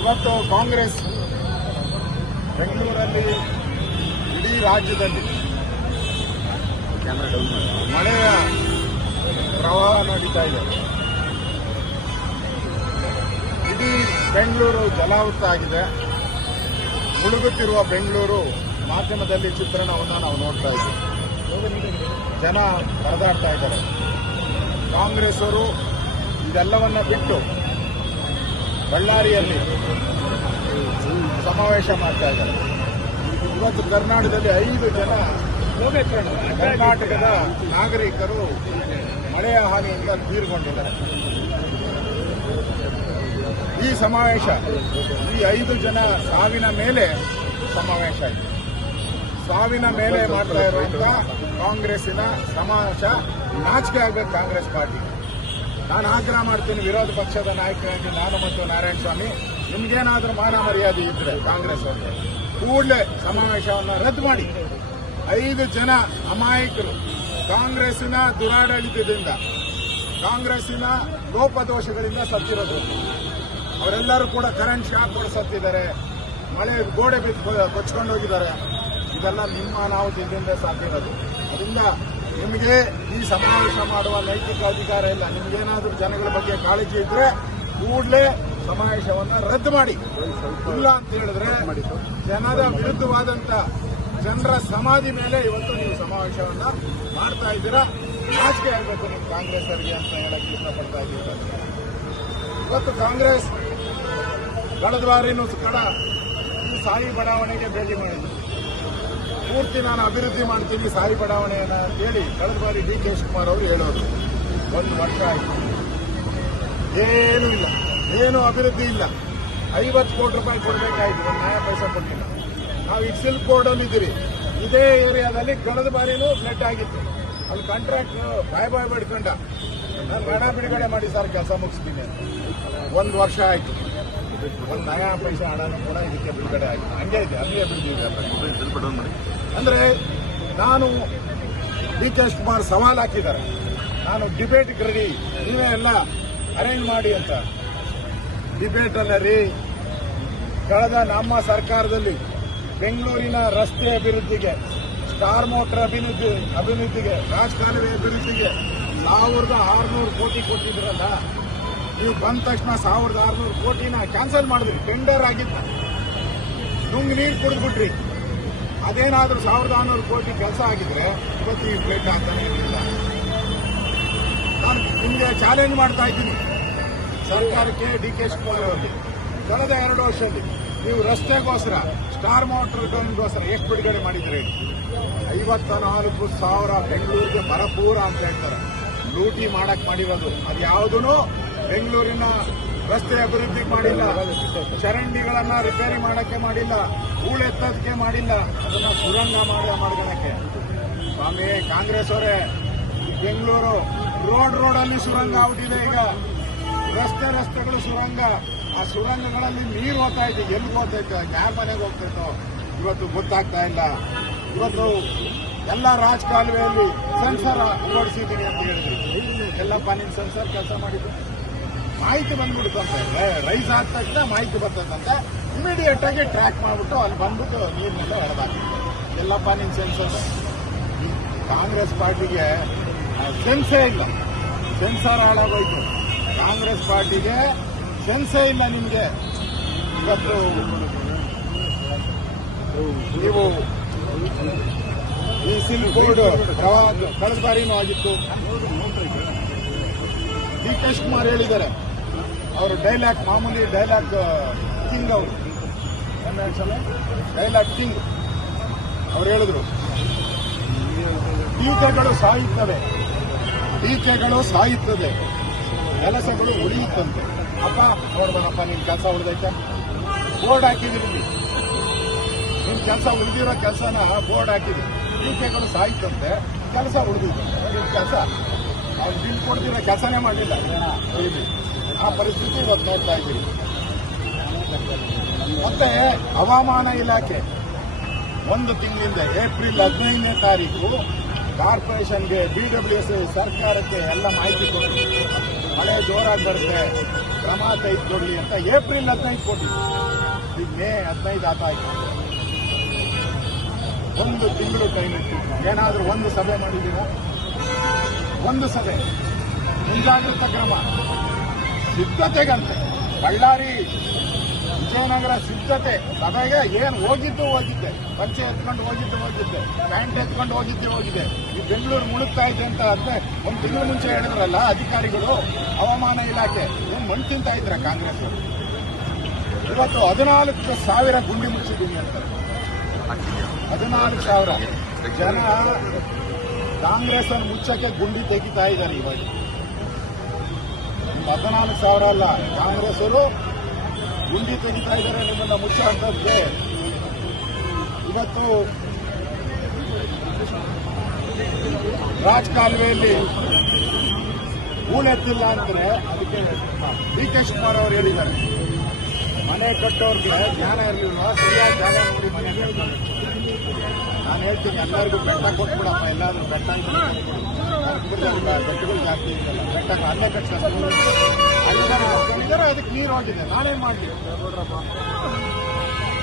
ಇವತ್ತು ಕಾಂಗ್ರೆಸ್ ಬೆಂಗಳೂರಲ್ಲಿ ಇಡೀ ರಾಜ್ಯದಲ್ಲಿ ಮಳೆಯ ಪ್ರವಾಹ ನಡೀತಾ ಇದೆ. ಇಡೀ ಬೆಂಗಳೂರು ಜಲಾವೃತ ಆಗಿದೆ. ಮುಳುಗುತ್ತಿರುವ ಬೆಂಗಳೂರು ಮಾಧ್ಯಮದಲ್ಲಿ ಚಿತ್ರಣವನ್ನು ನಾವು ನೋಡ್ತಾ ಇದ್ದೀವಿ. ಜನ ಪರದಾಡ್ತಾ ಇದ್ದಾರೆ. ಕಾಂಗ್ರೆಸ್ ಅವರು ಇದೆಲ್ಲವನ್ನ ಬಿಟ್ಟು ಬಳ್ಳಾರಿಯಲ್ಲಿ ಸಮಾವೇಶ ಮಾಡ್ತಾ ಇದ್ದಾರೆ. ಇವತ್ತು ಕರ್ನಾಟಕದಲ್ಲಿ ಐದು ಜನ ಕರ್ನಾಟಕದ ನಾಗರಿಕರು ಮಳೆಯ ಹಾನಿಯಿಂದ ತೀರ್ಕೊಂಡಿದ್ದಾರೆ ಈ ಸಮಾವೇಶ, ಈ ಐದು ಜನ ಸಾವಿನ ಮೇಲೆ ಸಮಾವೇಶ ಇದೆ. ಸಾವಿನ ಮೇಲೆ ಮಾಡ್ತಾ ಇರುವಂತ ಕಾಂಗ್ರೆಸ್ಸಿನ ಸಮಾವೇಶ ನಾಚಿಕೆ ಆಗಬೇಕು ಕಾಂಗ್ರೆಸ್ ಪಾರ್ಟಿ ನಾನು ಆಗ್ರಹ ಮಾಡ್ತೀನಿ, ವಿರೋಧ ಪಕ್ಷದ ನಾಯಕರಾಗಿ ನಾನು ಮತ್ತು ನಾರಾಯಣಸ್ವಾಮಿ ಸ್ವಾಮಿ, ನಿಮ್ಗೇನಾದ್ರೂ ಮಾನ ಮರ್ಯಾದೆ ಇದ್ರೆ ಕಾಂಗ್ರೆಸ್ ಅವರಿಗೆ ಕೂಡಲೇ ಸಮಾವೇಶವನ್ನು ರದ್ದು ಮಾಡಿ. ಐದು ಜನ ಅಮಾಯಕರು ಕಾಂಗ್ರೆಸ್ಸಿನ ದುರಾಡಳಿತದಿಂದ, ಕಾಂಗ್ರೆಸ್ಸಿನ ಲೋಪದೋಷಗಳಿಂದ ಸತ್ತಿರೋದು. ಅವರೆಲ್ಲರೂ ಕೂಡ ಕರೆಂಟ್ ಶಾಕ್ ಕೂಡ ಸತ್ತಿದ್ದಾರೆ, ಮಳೆ ಗೋಡೆ ಬಿದ್ದು ಕೊಚ್ಕೊಂಡು ಹೋಗಿದ್ದಾರೆ ಇದೆಲ್ಲ ನಿಮ್ಮ ಅನಾಹುತದಿಂದ ಸಾಧ್ಯ ಇರೋದು ಅದರಿಂದ ನಿಮಗೆ ಈ ಸಮಾವೇಶ ಮಾಡುವ ನೈತಿಕ ಅಧಿಕಾರ ಇಲ್ಲ. ನಿಮ್ಗೇನಾದ್ರೂ ಜನಗಳ ಬಗ್ಗೆ ಕಾಳಜಿ ಇದ್ರೆ ಕೂಡಲೇ ಸಮಾವೇಶವನ್ನ ರದ್ದು ಮಾಡಿ. ಇಲ್ಲ ಅಂತ ಹೇಳಿದ್ರೆ ಜನರ ವಿರುದ್ಧವಾದಂತ ಜನರ ಸಮಾಧಿ ಮೇಲೆ ಇವತ್ತು ನೀವು ಸಮಾವೇಶವನ್ನ ಮಾಡ್ತಾ ಇದ್ದೀರಾ? ನಾಚಿಕೆ ಆಗಬೇಕು ನೀವು ಕಾಂಗ್ರೆಸ್ ಅವರಿಗೆ ಅಂತ ಹೇಳಕ್ಕೆ ಇಷ್ಟಪಡ್ತಾ ಇದ್ದೀರಾ ಇವತ್ತು ಕಾಂಗ್ರೆಸ್, ಕಳೆದ ಬಾರಿನೂ ಕಡ ಸಾಯಿ ಬಡಾವಣೆಗೆ ಭೇಟಿ ಮಾಡಿದ್ರು. ಪೂರ್ತಿ ನಾನು ಅಭಿವೃದ್ಧಿ ಮಾಡ್ತೀನಿ, ಸಾರಿ ಬಡಾವಣೆಯನ್ನು ಹೇಳಿ ಕಳೆದ ಬಾರಿ ಡಿ ಕೆ ಶಿವಕುಮಾರ್ ಅವರು ಹೇಳೋರು. ಒಂದು ವರ್ಷ ಆಯಿತು. ಏನೂ ಇಲ್ಲ. ಏನು ಅಭಿವೃದ್ಧಿ ಇಲ್ಲ. ಐವತ್ತು ಕೋಟಿ ರೂಪಾಯಿ ಕೊಡಬೇಕಾಯ್ತು. ಒಂದು ನ್ಯಾಯ ಪೈಸೆ ಕೊಟ್ಟಿಲ್ಲ. ನಾವು ಈಗ ಸಿಲ್ಕ್ ಬೋರ್ಡಲ್ಲಿ ಇದ್ದೀರಿ. ಇದೇ ಏರಿಯಾದಲ್ಲಿ ಕಳೆದ ಬಾರಿನೂ ಫ್ಲಡ್ ಆಗಿತ್ತು. ಅಲ್ಲಿ ಕಾಂಟ್ರಾಕ್ಟ್ ಬಾಯ್ ಬಾಯ್ ಬಿಡ್ಕೊಂಡ ನಾನು ಬಿಡುಗಡೆ ಮಾಡಿ ಸರ್ ಕೆಲಸ ಮುಗಿಸ್ತೀನಿ. ಒಂದು ವರ್ಷ ಆಯ್ತು. ಒಂದು ನಯ ಪೈಸೆ ಹಣನೂ ಕೂಡ ಇದಕ್ಕೆ ಬಿಡುಗಡೆ ಆಗಿದೆ. ಹಂಗೆ ಇದೆ ಅಲ್ಲಿಯೇ ಅಂದ್ರೆ ನಾನು ಡಿ ಕೆ ಶಿವಕುಮಾರ್ ಸವಾಲ್ ಹಾಕಿದ್ದಾರೆ. ನಾನು ಡಿಬೇಟ್ ರೆಡಿ ನೀವೇ ಎಲ್ಲ ಅರೇಂಜ್ ಮಾಡಿ ಅಂತ. ಡಿಬೇಟ್ ಅಲ್ಲ ರೀ ಕಳೆದ ನಮ್ಮ ಸರ್ಕಾರದಲ್ಲಿ ಬೆಂಗಳೂರಿನ ರಸ್ತೆ ಅಭಿವೃದ್ಧಿಗೆ ಸ್ಟಾರ್ ಮೋಟರ್ ಅಭಿವೃದ್ಧಿ ಅಭಿವೃದ್ಧಿಗೆ ರಾಜಕಾಲುವೆ ಅಭಿವೃದ್ಧಿಗೆ ಸಾವಿರದ ಆರುನೂರು ಕೋಟಿ ಕೊಟ್ಟಿದ್ರಲ್ಲ ನೀವು ಬಂದ ತಕ್ಷಣ ಸಾವಿರದ ಆರುನೂರು ಕೋಟಿನ ಕ್ಯಾನ್ಸಲ್ ಮಾಡಿದ್ರಿ. ಟೆಂಡರ್ ಆಗಿದ್ದ ನುಂಗ್ ನೀರು ಕುಡಿದ್ಬಿಟ್ರಿ. ಅದೇನಾದ್ರೂ ಸಾವಿರದ ಆರುನೂರು ಕೋಟಿ ಕೆಲಸ ಆಗಿದ್ರೆ ಇವತ್ತು ಈ ಪ್ಲೇಟ್ ಆಗ್ತಾನೆ ಇರಲಿಲ್ಲ ನಾನು ನಿಮಗೆ ಚಾಲೆಂಜ್ ಮಾಡ್ತಾ ಇದ್ದೀನಿ. ಸರ್ಕಾರಕ್ಕೆ ಡಿ ಕೆ ಶಿವಕುಮಾರ್ ಅವರಿಗೆ ಕಳೆದ ಎರಡು ವರ್ಷದಲ್ಲಿ ನೀವು ರಸ್ತೆಗೋಸ್ಕರ ಸ್ಟಾರ್ ಮೋಟರ್ಗೋಸ್ಕರ ಎಷ್ಟು ಬಿಡುಗಡೆ ಮಾಡಿದ್ರಿ? ಐವತ್ತ ನಾಲ್ಕು ಸಾವಿರ ಬೆಂಗಳೂರಿಗೆ ಬರಪೂರ ಅಂತ ಹೇಳ್ತಾರೆ. ಲೂಟಿ ಮಾಡಕ್ ಮಾಡಿರೋದು. ಅದು ಯಾವುದೂ ಬೆಂಗಳೂರಿನ ರಸ್ತೆ ಅಭಿವೃದ್ಧಿ ಮಾಡಿಲ್ಲ, ಚರಂಡಿಗಳನ್ನ ರಿಪೇರಿ ಮಾಡಕ್ಕೆ ಮಾಡಿಲ್ಲ ಹೂಳೆತ್ತೋದಕ್ಕೆ ಮಾಡಿಲ್ಲ, ಅದನ್ನ ಸುರಂಗ ಮಾಡಿ ಮಾಡ್ಕೊಳಕ್ಕೆ ಸ್ವಾಮಿ, ಕಾಂಗ್ರೆಸ್ ಅವರೇ ಬೆಂಗಳೂರು ರೋಡ್ ರೋಡಲ್ಲಿ ಸುರಂಗ ಆಗ್ಬಿಟ್ಟಿದೆ ಈಗ. ರಸ್ತೆ ರಸ್ತೆಗಳು ಸುರಂಗ. ಆ ಸುರಂಗಗಳಲ್ಲಿ ನೀರು ಹೋಗ್ತಾ ಇದೆ ಎಲ್ಲಿ ಹೋಗ್ತೈತೆ ಯಾರ ಮನೆಗೆ ಹೋಗ್ತೈತೋ ಇವತ್ತು ಗೊತ್ತಾಗ್ತಾ ಇಲ್ಲ. ಇವತ್ತು ಎಲ್ಲ ರಾಜಕಾಲುವೆಯಲ್ಲಿ ಸೆನ್ಸರ್ ಅಳವಡಿಸಿದ್ದೀನಿ ಅಂತ ಹೇಳಿದ್ರು. ಎಲ್ಲಪ್ಪ ನಿನ್ ಸೆನ್ಸರ್ ಕೆಲಸ ಮಾಡಿದ್ದು ಮಾಹಿತಿ ಬಂದ್ಬಿಡುತ್ತಂತೆ ರೈಸ್ ಆದ ತಕ್ಷಣ ಮಾಹಿತಿ ಬರ್ತದಂತೆ ಇಮಿಡಿಯೇಟ್ ಆಗಿ ಟ್ರ್ಯಾಕ್ ಮಾಡ್ಬಿಟ್ಟು ಅಲ್ಲಿ ಬಂದ್ಬಿಟ್ಟು ನೀರಿನೆಲ್ಲ ಎಳೆದಾಕಿತ್ತು ಎಲ್ಲಪ್ಪ ನಿನ್ ಸೆನ್ಸರ್ ಕಾಂಗ್ರೆಸ್ ಪಾರ್ಟಿಗೆ ಸೆನ್ಸೇ ಇಲ್ಲ. ಸೆನ್ಸಾರ್ ಹಾಳಾಗೋಯ್ತು. ಕಾಂಗ್ರೆಸ್ ಪಾರ್ಟಿಗೆ ಸೆನ್ಸೇ ಇಲ್ಲ ನಿಮಗೆ. ಇವತ್ತು ನೀವು ಈ ಸಿಲ್ಕ್ ಬೋರ್ಡ್ ಕಳೆದ ಬಾರಿನೂ ಆಗಿತ್ತು. ಡಿ. ಕೆ ಶಿವಕುಮಾರ್ ಹೇಳಿದ್ದಾರೆ. ಅವರು ಡೈಲಾಗ್ ಮಾಮೂಲಿ ಡೈಲಾಗ್ ಕಿಂಗ್ ಅವರು. ಡೈಲಾಗ್ ಕಿಂಗ್ ಅವ್ರು ಹೇಳಿದ್ರು. ಟೀಕೆಗಳು ಸಾಯುತ್ತವೆ. ಟೀಕೆಗಳು ಸಾಯುತ್ತದೆ ಕೆಲಸಗಳು ಉಳಿಯುತ್ತಂತೆ. ಅಪ್ಪ ನೋಡ್ಬೋದಪ್ಪ ನಿನ್ ಕೆಲಸ ಉಳಿದೈತೆ. ಬೋರ್ಡ್ ಹಾಕಿದಿರಿ ನಿಮ್ ಕೆಲಸ ಉಳಿದಿರೋ ಕೆಲಸನ ಬೋರ್ಡ್ ಹಾಕಿದ್ರಿ ಟೀಕೆಗಳು ಸಾಯ್ತಂತೆ ಕೆಲಸ ಉಳಿದಿದೆ. ನಿಮ್ ಕೆಲಸ. ಅವ್ರು ಬಿಲ್ ಕೊಡ್ದಿರೋ ಕೆಲಸನೇ ಮಾಡಲಿಲ್ಲ. ಆ ಪರಿಸ್ಥಿತಿ ಇವತ್ತು ನೋಡ್ತಾ ಇದ್ದೀವಿ. ಮತ್ತೆ ಹವಾಮಾನ ಇಲಾಖೆ ಒಂದು ತಿಂಗಳಿಂದ ಏಪ್ರಿಲ್ ಹದಿನೈದನೇ ತಾರೀಕು ಕಾರ್ಪೊರೇಷನ್ಗೆ ಬಿಡಬ್ಲ್ಯೂಎಸ್ ಸರ್ಕಾರಕ್ಕೆ ಎಲ್ಲ ಮಾಹಿತಿ ಕೊಟ್ಟು ಮಳೆ ಜೋರಾಗಿ ಬರುತ್ತೆ, ಕ್ರಮ ತೆಗೆದುಕೊಳ್ಳಿ ಅಂತ ಏಪ್ರಿಲ್ ಹದಿನೈದು ಕೊಟ್ಟಿದ್ರು ಮೇ ಹದಿನೈದು ಆತಾಯ್ತು ಒಂದು ತಿಂಗಳು ಟೈಮ್ ಏನಾದರೂ ಒಂದು ಸಭೆ ಮಾಡಿದ್ದೀರಾ? ಒಂದು ಸಭೆ. ಮುಂಜಾಗ್ರತಾ ಕ್ರಮ. ಸಿದ್ಧತೆಗಂತೆ. ಬಳ್ಳಾರಿ, ವಿಜಯನಗರ ಸಿದ್ಧತೆ. ಸಭೆಗೆ ಏನು ಹೋಗಿದ್ದು ಹೋಗಿದ್ದೆ. ಪಂಚೆ ಎತ್ಕೊಂಡು ಹೋಗಿದ್ದು ಹೋಗಿದ್ದೆ. ಪ್ಯಾಂಟ್ ಎತ್ಕೊಂಡು ಹೋಗಿದ್ದೆ ಹೋಗಿದೆ ಈ ಬೆಂಗಳೂರು ಮುಳುಗ್ತಾ ಇದೆ ಅಂತ ಅಂದ್ರೆ ಒಂದು ತಿಂಗಳು ಮುಂಚೆ ಹೇಳಿದ್ರಲ್ಲ ಅಧಿಕಾರಿಗಳು, ಹವಾಮಾನ ಇಲಾಖೆ. ಏನ್ ಮಣ್ಣು ತಿಂತಾ ಇದ್ರ ಕಾಂಗ್ರೆಸ್ ಇವತ್ತು ಹದಿನಾಲ್ಕು ಸಾವಿರ ಗುಂಡಿ ಮುಚ್ಚಿದ್ದೀನಿ ಅಂತ. ಹದಿನಾಲ್ಕು ಸಾವಿರ. ಜನ ಕಾಂಗ್ರೆಸ್ ಅನ್ನು ಮುಚ್ಚಕ್ಕೆ ಗುಂಡಿ ತೆಗಿತಾ ಇದ್ದಾರೆ ಇವಾಗ. ಹದಿನಾಲ್ಕು ಸಾವಿರ ಅಲ್ಲ ಕಾಂಗ್ರೆಸ್ ಅವರು ಗುಂಡಿ ತೆಗಿತಾ ಇದ್ದಾರೆ ನಿಮ್ಮನ್ನ ಮುಚ್ಚುವಂತದ್ದೇ. ಇವತ್ತು ರಾಜಕಾಲುವೆಯಲ್ಲಿ ಹೂಳೆತ್ತಿಲ್ಲ ಅಂದ್ರೆ ಅದಕ್ಕೆ ಡಿ ಕೆ ಶಿವಕುಮಾರ್ ಅವರು ಹೇಳಿದ್ದಾರೆ. ಮನೆ ಕಟ್ಟೋರ್ಗೆ ಜ್ಞಾನ ಇರಲಿಲ್ಲ ಸರಿಯಾದ ಜಾಗ ನೋಡಿ ಮನೆ ಕಟ್ತಾರೆ ನಾನು ಹೇಳ್ತೀನಿ ಎಲ್ಲರಿಗೂ ಬೆಟ್ಟ ಕೊಟ್ಬಿಡಪ್ಪ ಎಲ್ಲಾದ್ರೂ ಬೆಟ್ಟ. ಬೆಟ್ಟಗಳು ಜಾಸ್ತಿ ಇದೆಯಲ್ಲ ಬೆಟ್ಟ ಅಲ್ಲೇ ಇದ್ದಾರೆ ಅದಕ್ಕೆ ನೀರು ಹೊಂಟಿದೆ ನಾನೇನ್ ಮಾಡಲಿ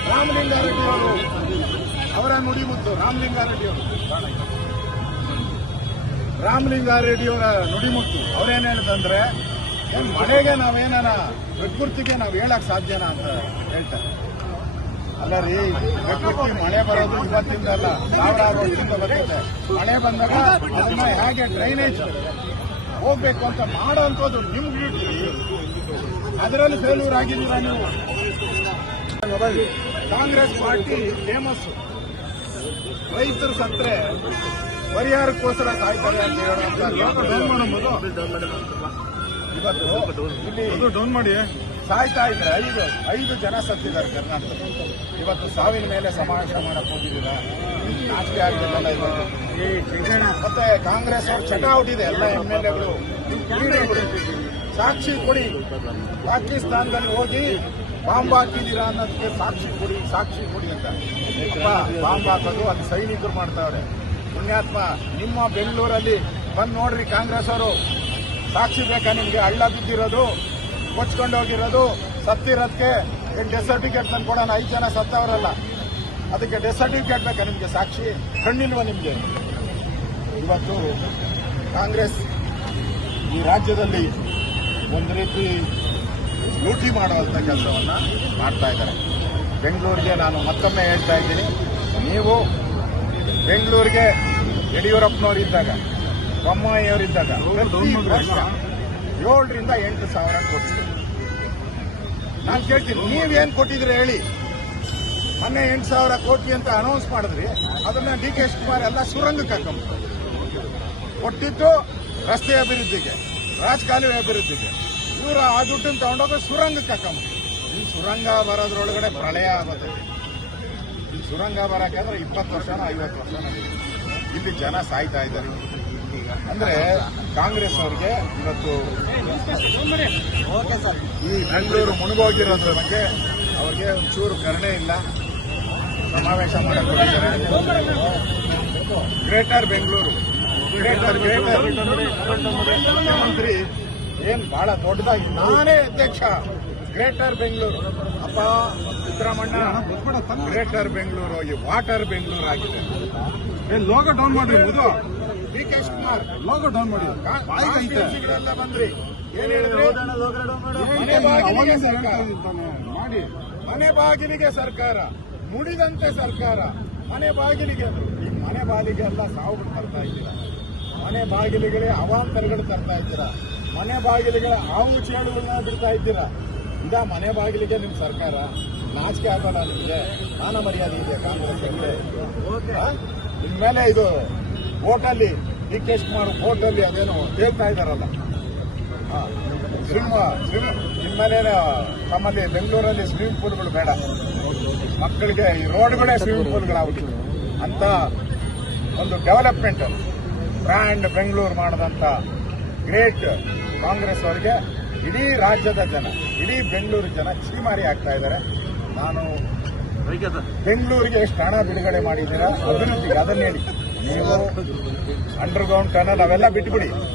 ರಾಮಲಿಂಗಾರೆಡ್ಡಿ ಅವರು ಅವರ ನುಡಿಮುತ್ತು ರಾಮಲಿಂಗಾರೆಡ್ಡಿ ಅವರು. ರಾಮಲಿಂಗಾರೆಡ್ಡಿ ಅವರ ನುಡಿಮುತ್ತು ಅವ್ರೇನ್ ಹೇಳ್ತಂದ್ರೆ ಮನೆಗೆ ಮಳೆಗೆ ನಾವೇನಾರ ಪ್ರಕೃತಿಗೆ ನಾವು ಹೇಳಕ್ ಸಾಧ್ಯನಾ ಅಂತ ಹೇಳ್ತಾರೆ. ಅಲ್ಲ ರೀ ಪ್ರಕೃತಿ ಮಳೆ ಬರೋದು ಇವತ್ತಿಂದ ಅಲ್ಲ ಸಾವಿರಾರು ವರ್ಷದಿಂದ ಬರ್ತದೆ ಮಳೆ ಬಂದಾಗ ಅದನ್ನ ಹೇಗೆ ಡ್ರೈನೇಜ್ ಹೋಗ್ಬೇಕು ಅಂತ ಮಾಡೋಂಥದ್ದು ನಿಮ್ ಡ್ಯೂಟಿ ಅದರಲ್ಲಿ ಫೇಲ್ಯೂರ್ ಆಗಿದ್ದೀರಾ ನೀವು? ಕಾಂಗ್ರೆಸ್ ಪಾರ್ಟಿ ಫೇಮಸ್ ರೈತರು ಸತ್ರೆ ಪರಿಹಾರಕ್ಕೋಸ್ಕರ ಕಾಯ್ತಾರೆ ಅಂತ ಹೇಳೋದು. ಇವತ್ತು ಇಲ್ಲಿ ಡೌನ್ ಮಾಡಿ. ಸಾಯ್ತಾ ಇದ್ರೆ ಐದು ಐದು ಜನ ಸತ್ತಿದ್ದಾರೆ ಕರ್ನಾಟಕ ಇವತ್ತು ಸಾವಿನ ಮೇಲೆ ಸಮಾವೇಶ ಮಾಡಕ್ ಹೋಗಿದ್ದೀರಾ? ನಾಚಿಕೆ ಇವತ್ತು. ಮತ್ತೆ ಕಾಂಗ್ರೆಸ್ ಅವ್ರ ಚಟೌಟ್ ಇದೆ ಎಲ್ಲ ಎಂ ಎಲ್ ಎಗಳು. ಸಾಕ್ಷಿ ಕೊಡಿ. ಪಾಕಿಸ್ತಾನದಲ್ಲಿ ಹೋಗಿ ಬಾಂಬ್ ಹಾಕಿದ್ದೀರಾ ಅನ್ನೋದಕ್ಕೆ ಸಾಕ್ಷಿ ಕೊಡಿ ಸಾಕ್ಷಿ ಕೊಡಿ ಅಂತ. ಬಾಂಬ್ ಹಾಕೋದು ಅದು ಸೈನಿಕರು ಮಾಡ್ತಾವ್ರೆ. ಪುಣ್ಯಾತ್ಮ ನಿಮ್ಮ ಬೆಂಗಳೂರಲ್ಲಿ ಬಂದು ನೋಡ್ರಿ ಕಾಂಗ್ರೆಸ್ ಅವರು. ಸಾಕ್ಷಿ ಬೇಕಾ ನಿಮ್ಗೆ? ಹಳ್ಳ ಬಿದ್ದಿರೋದು. ಕೊಚ್ಕೊಂಡು ಹೋಗಿರೋದು ಸತ್ತಿರೋದಕ್ಕೆ ಡೆತ್ ಸರ್ಟಿಫಿಕೇಟ್ ತಂದು ಕೊಡೋಣ. ಐದು ಜನ ಸತ್ತವರಲ್ಲ. ಅದಕ್ಕೆ ಡೆತ್ ಬೇಕಾ ನಿಮಗೆ? ಸಾಕ್ಷಿ? ಕಣ್ಣಿಲ್ವ ನಿಮಗೆ? ಇವತ್ತು ಕಾಂಗ್ರೆಸ್ ಈ ರಾಜ್ಯದಲ್ಲಿ ಒಂದು ರೀತಿ ಲೂಟಿ ಮಾಡುವಂಥ ಕೆಲಸವನ್ನು ಮಾಡ್ತಾ ಇದ್ದಾರೆ. ಬೆಂಗಳೂರಿಗೆ ನಾನು ಮತ್ತೊಮ್ಮೆ ಹೇಳ್ತಾ ಇದ್ದೀನಿ. ನೀವು ಬೆಂಗಳೂರಿಗೆ ಯಡಿಯೂರಪ್ಪನವರಿದ್ದಾಗ ಬೊಮ್ಮಾಯಿಯವರಿದ್ದಾಗ ವರ್ಷ ಏಳರಿಂದ ಎಂಟು ಸಾವಿರ ಕೋಟಿ ನಾನು ಕೇಳ್ತೀನಿ, ನೀವೇನು ಕೊಟ್ಟಿದ್ರೆ ಹೇಳಿ. ಮೊನ್ನೆ ಎಂಟು ಸಾವಿರ ಕೋಟಿ ಅಂತ ಅನೌನ್ಸ್ ಮಾಡಿದ್ರಿ, ಅದನ್ನ ಡಿ ಕೆ ಶಿವಕುಮಾರ್ ಎಲ್ಲ ಸುರಂಗಕ್ಕೆ ಹಾಕೊಂಡ್ ಕೊಟ್ಟಿದ್ದು ರಸ್ತೆ ಅಭಿವೃದ್ಧಿಗೆ, ರಾಜಕಾಲುವೆ ಅಭಿವೃದ್ಧಿಗೆ. ಇವರು ಆ ದುಡ್ಡನ್ನು ತಗೊಂಡೋಗಿ ಸುರಂಗಕ್ಕೆ ಹಾಕೊಂಡ್ ಈ ಸುರಂಗ ಬರೋದ್ರೊಳಗಡೆ ಪ್ರಳಯ ಆಗುತ್ತೆ. ಈ ಸುರಂಗ ಬರಕಾದ್ರೆ ಇಪ್ಪತ್ತು ವರ್ಷನೋ ಐವತ್ತು ವರ್ಷನೋ. ಇಲ್ಲಿ ಜನ ಸಾಯ್ತಾ ಇದ್ದಾರೆ. ಅಂದ್ರೆ ಕಾಂಗ್ರೆಸ್ ಅವರಿಗೆ ಇವತ್ತು ಈ ಬೆಂಗಳೂರು ಮುಳುಗೋಗಿರೋದ್ರ ಬಗ್ಗೆ ಅವ್ರಿಗೆ ಒಂಚೂರು ಕರುಣೆ ಇಲ್ಲ. ಸಮಾವೇಶ ಮಾಡಿದ್ದಾರೆ ಗ್ರೇಟರ್ ಬೆಂಗಳೂರು. Greater greater. ಮುಖ್ಯಮಂತ್ರಿ ಏನ್ ಬಹಳ ದೊಡ್ಡದಾಗಿ ನಾನೇ ಅಧ್ಯಕ್ಷ. ಗ್ರೇಟರ್ ಬೆಂಗಳೂರು. ಅಪ್ಪ ಸಿದ್ದರಾಮಣ್ಣ ಗ್ರೇಟರ್ ಬೆಂಗಳೂರು ಈ ವಾಟರ್ ಬೆಂಗಳೂರು ಆಗಿದೆ. ಲೋಗೋ ಡೌನ್ ಮಾಡ್ರಿ ಮುದು D K Shivakumar. Logo down ಮಾಡಿ ಕಾನ್ಸ್ಟಿಟ್ಯೂನ್ಸಿಗಳೆಲ್ಲ ಬಂದ್ರಿ. ಏನ್ ಹೇಳಿದ್ರಿ? ಮನೆ ಬಾಗಿಲಿಗೆ ಸರ್ಕಾರ. ಮಾಡಿ. ಮನೆ ಬಾಗಿಲಿಗೆ ಸರ್ಕಾರ. ಮುಡಿದಂತೆ ಸರ್ಕಾರ. ಮನೆ ಬಾಗಿಲಿಗೆ. ಈ ಮನೆ ಬಾಗಿಲಿಗೆ ಎಲ್ಲ ಸಾವುಗಳು ತರ್ತಾ ಇದ್ದೀರಾ? ಮನೆ ಬಾಗಿಲಿಗಳೇ ಅವಾಂತರಗಳು ತರ್ತಾ ಇದ್ದೀರಾ? ಮನೆ ಬಾಗಿಲಿಗಳ ಹಾವು ಚೇಳುಗಳನ್ನ ಬಿಡ್ತಾ ಇದ್ದೀರಾ? ಇದ ಮನೆ ಬಾಗಿಲಿಗೆ ನಿಮ್ ಸರ್ಕಾರ. ನಾಚಿಕೆ ಆಗೋಲ್ಲ ನಿಮ್ಗೆ ಮಾನ ಮರ್ಯಾದೆ ಇದೆ ಕಾಂಗ್ರೆಸ್ ನಿಮ್ಮ ಮೇಲೆ ಇದು ಓಟಲ್ಲಿ ಡಿ ಕೆ ಶಿವಕುಮಾರ್ ಓಟಲ್ಲಿ ಅದೇನು ಹೇಳ್ತಾ ಇದಾರಲ್ಲ ಸಿನಿಮಾ ಇನ್ಮೇಲೆ ನಮ್ಮಲ್ಲಿ ಬೆಂಗಳೂರಲ್ಲಿ ಸ್ವಿಮ್ಮಿಂಗ್ ಪೂಲ್ಗಳು ಬೇಡ. ಮಕ್ಕಳಿಗೆ ಈ ರೋಡ್ಗಳೇ ಸ್ವಿಮ್ಮಿಂಗ್ ಆಗುತ್ತೆ ಅಂತ ಒಂದು ಡೆವಲಪ್ಮೆಂಟ್ ಬ್ರ್ಯಾಂಡ್ ಬೆಂಗಳೂರು ಮಾಡಿದಂಥ ಗ್ರೇಟ್ ಕಾಂಗ್ರೆಸ್ ಅವರಿಗೆ ಇಡೀ ರಾಜ್ಯದ ಜನ, ಇಡೀ ಬೆಂಗಳೂರು ಜನ ಚೀಮಾರಿ ಆಗ್ತಾ ಇದ್ದಾರೆ. ನಾನು ಬೆಂಗಳೂರಿಗೆ ಎಷ್ಟು ಹಣ ಬಿಡುಗಡೆ ಮಾಡಿದ್ದೀರಾ ಅಭಿವೃದ್ಧಿಗೆ ಅದನ್ನ ಹೇಳಿ ನೀವು ಅಂಡರ್ಗ್ರೌಂಡ್ ಟನಲ್ ಅವೆಲ್ಲ ಬಿಟ್ಬಿಡಿ